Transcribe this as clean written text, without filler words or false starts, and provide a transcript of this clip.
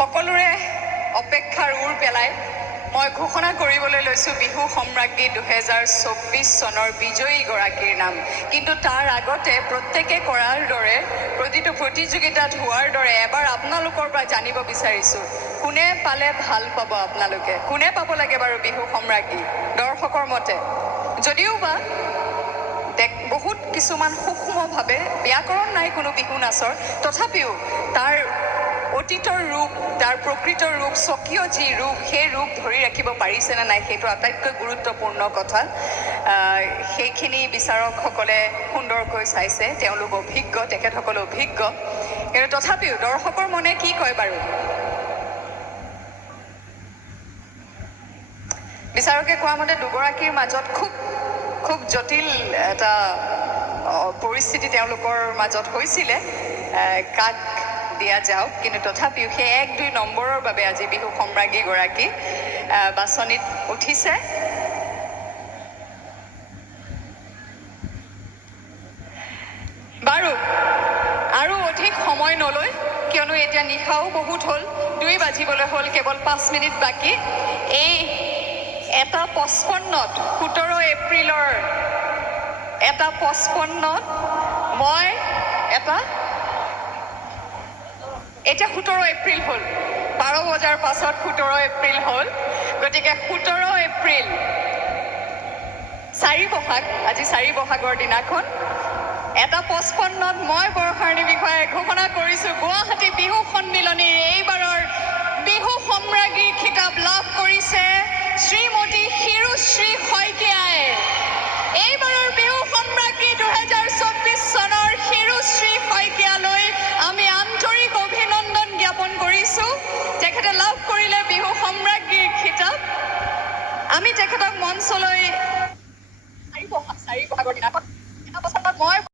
সকলোৰে অপেক্ষাৰ উৰ পেলাই মই ঘোষণা কৰিবলৈ লৈছোঁ বিহু সম্ৰাজ্ঞী 2024 চনৰ বিজয়ীগৰাকীৰ নাম। কিন্তু তাৰ আগতে প্ৰত্যেকে কৰাৰ দৰে প্ৰতিটো প্ৰতিযোগিতাত হোৱাৰ দৰে এবাৰ আপোনালোকৰ পৰা জানিব বিচাৰিছোঁ, কোনে পালে ভাল পাব আপোনালোকে? কোনে পাব লাগে বাৰু বিহু সম্ৰাজ্ঞী দৰ্শকৰ মতে? যদিও বা বহুত কিছুমান সূক্ষ্মভাৱে ব্যাকৰণ নাই কোনো বিহু নাচৰ, তথাপিও তাৰ অতীতৰ ৰূপ, তাৰ প্ৰকৃতৰ ৰূপ, স্বকীয় যি ৰূপ, সেই ৰূপ ধৰি ৰাখিব পাৰিছেনে নাই সেইটো আটাইতকৈ গুৰুত্বপূৰ্ণ কথা। সেইখিনি বিচাৰকসকলে সুন্দৰকৈ চাইছে, তেওঁলোক অভিজ্ঞ, তেখেতসকল অভিজ্ঞ। কিন্তু তথাপিও দৰ্শকৰ মনে কি কয় বাৰু? বিচাৰকে কোৱা মতে দুগৰাকীৰ মাজত খুব জটিল এটা পৰিস্থিতি তেওঁলোকৰ মাজত হৈছিলে, কাক দিয়া যাওক। কিন্তু তথাপিও সেই 1-2 নম্বৰৰ বাবে আজি বিহু সম্ৰাজ্ঞীগৰাকী বাছনিত উঠিছে। বাৰু আৰু অধিক সময় নলৈ, কিয়নো এতিয়া নিশাও বহুত হ'ল, 2 বাজিবলৈ হ'ল, কেৱল 5 মিনিট বাকী। এই 1:55-ত 17 এপ্ৰিলৰ 1:55-ত মই এতিয়া 17 এপ্ৰিল হ'ল, 12 বজাৰ পাছত 17 এপ্ৰিল হ'ল। গতিকে 17 এপ্ৰিল 4 বহাগ, আজি 4 বহাগৰ দিনাখন 1:55-ত মই বৰষাৰণী বিষয়াই ঘোষণা কৰিছোঁ, গুৱাহাটী বিহু সন্মিলনীৰ এইবাৰৰ বিহু সম্ৰাজ্ঞীৰ খিতাপ লাভ কৰিছে শ্ৰীমতী শিৰুশ্ৰী শইকীয়াই। এইবাৰৰ বিহু সম্ৰাজ্ঞী 2024 চনৰ শিৰুশ্ৰী শইকীয়ালৈ আমি আন্তৰিক অভিনন্দন জ্ঞাপন কৰিছোঁ। তেখেতে লাভ কৰিলে বিহু সম্ৰাজ্ঞীৰ খিতাপ। আমি তেখেতক মঞ্চলৈ 4 বহাগৰ দিনাখন 1:55-ত মই